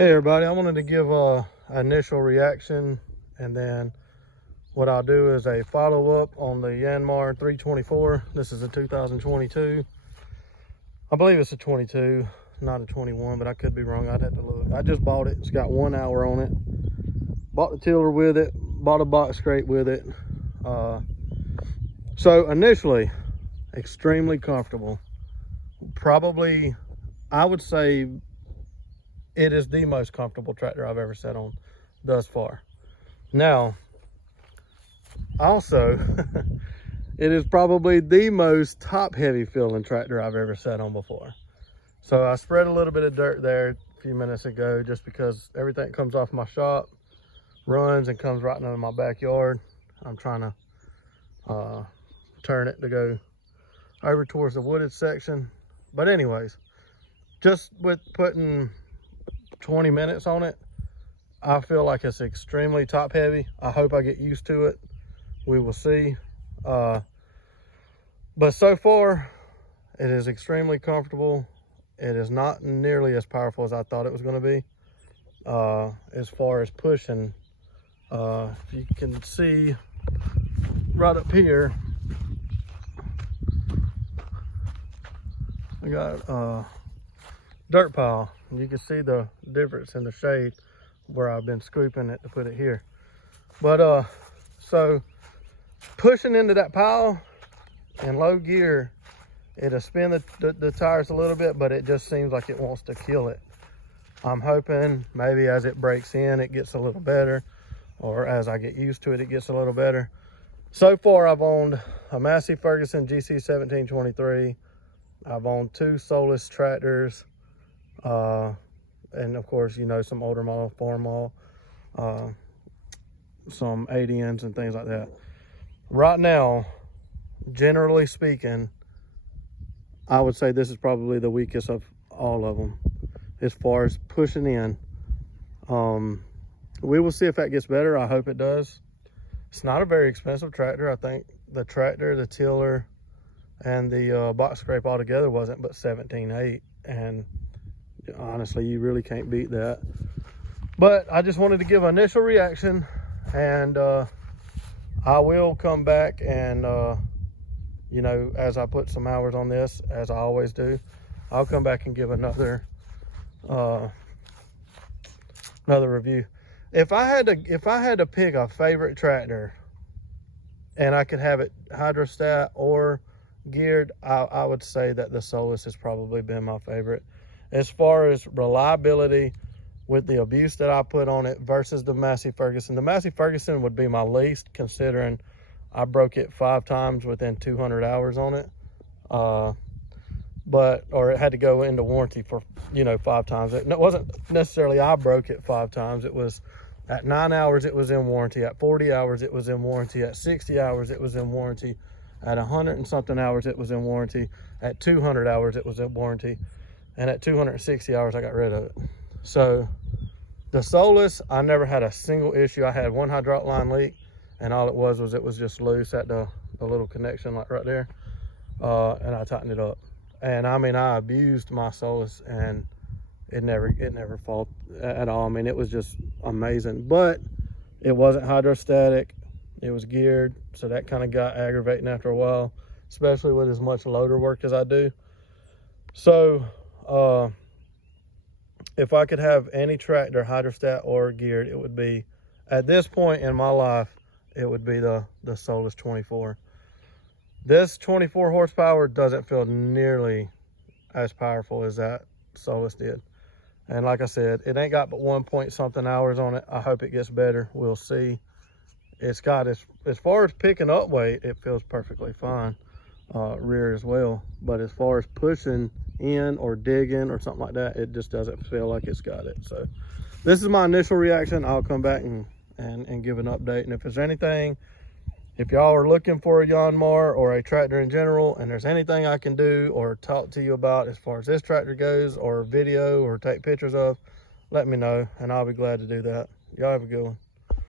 Hey everybody, I wanted to give an initial reaction, and then what I'll do is a follow-up on the Yanmar 324. This is a 2022. I believe it's a 22, not a 21, but I could be wrong. I'd have to look. I just bought it. It's got 1 hour on it. Bought the tiller with it, bought a box scrape with it. So initially, extremely comfortable. Probably, I would say, it is the most comfortable tractor I've ever sat on thus far. Now, also, it is probably the most top heavy feeling tractor I've ever sat on before. So I spread a little bit of dirt there a few minutes ago just because everything comes off my shop, runs and comes right into my backyard. I'm trying to turn it to go over towards the wooded section. But anyways, just with putting 20 minutes on it, I feel like it's extremely top heavy. I hope I get used to it. We will see. But so far, it is extremely comfortable. It is not nearly as powerful as I thought it was going to be. As far as pushing, if you can see right up here, I got a dirt pile. You can see the difference in the shade where I've been scooping it to put it here. But so pushing into that pile in low gear, it'll spin the tires a little bit, but it just seems like it wants to kill it. I'm hoping maybe as it breaks in, it gets a little better, or as I get used to it, it gets a little better. So far, I've owned a Massey Ferguson GC 1723. I've owned 2 Solus tractors. And of course, you know, some older model, farm model, some 80s and things like that. Right now, generally speaking, I would say this is probably the weakest of all of them as far as pushing in. We will see if that gets better. I hope it does. It's not a very expensive tractor. I think the tractor, the tiller, and the box scrape all together wasn't but $17,800, and honestly, you really can't beat that. But I just wanted to give an initial reaction, and I will come back and you know, as I put some hours on this, as I always do, I'll come back and give another review. If I had to pick a favorite tractor and I could have it hydrostat or geared, I would say that the Solus has probably been my favorite. As far as reliability with the abuse that I put on it versus the Massey Ferguson. The Massey Ferguson would be my least, considering I broke it 5 times within 200 hours on it. Or it had to go into warranty for, you know, 5 times. It wasn't necessarily I broke it 5 times. It was at 9 hours it was in warranty. At 40 hours it was in warranty. At 60 hours it was in warranty. At 100 and something hours it was in warranty. At 200 hours it was in warranty. And at 260 hours, I got rid of it. So the Solus, I never had a single issue. I had 1 hydraulic line leak, and all it was just loose at the little connection, like right there. And I tightened it up. And I mean, I abused my Solus, and it never fault at all. I mean, it was just amazing. But it wasn't hydrostatic. It was geared, so that kind of got aggravating after a while, especially with as much loader work as I do. So if I could have any tractor, hydrostat or geared, it would be, at this point in my life, it would be the Solus 24. This 24 horsepower doesn't feel nearly as powerful as that Solus did. And like I said, it ain't got but 1 point something hours on it. I hope it gets better. We'll see. It's got, as far as picking up weight, it feels perfectly fine. Rear as well, but as far as pushing in or digging or something like that, it just doesn't feel like it's got it. So this is my initial reaction. I'll come back and give an update. And if there's anything, if y'all are looking for a Yanmar or a tractor in general, and there's anything I can do or talk to you about as far as this tractor goes, or video or take pictures of, let me know and I'll be glad to do that. Y'all have a good one.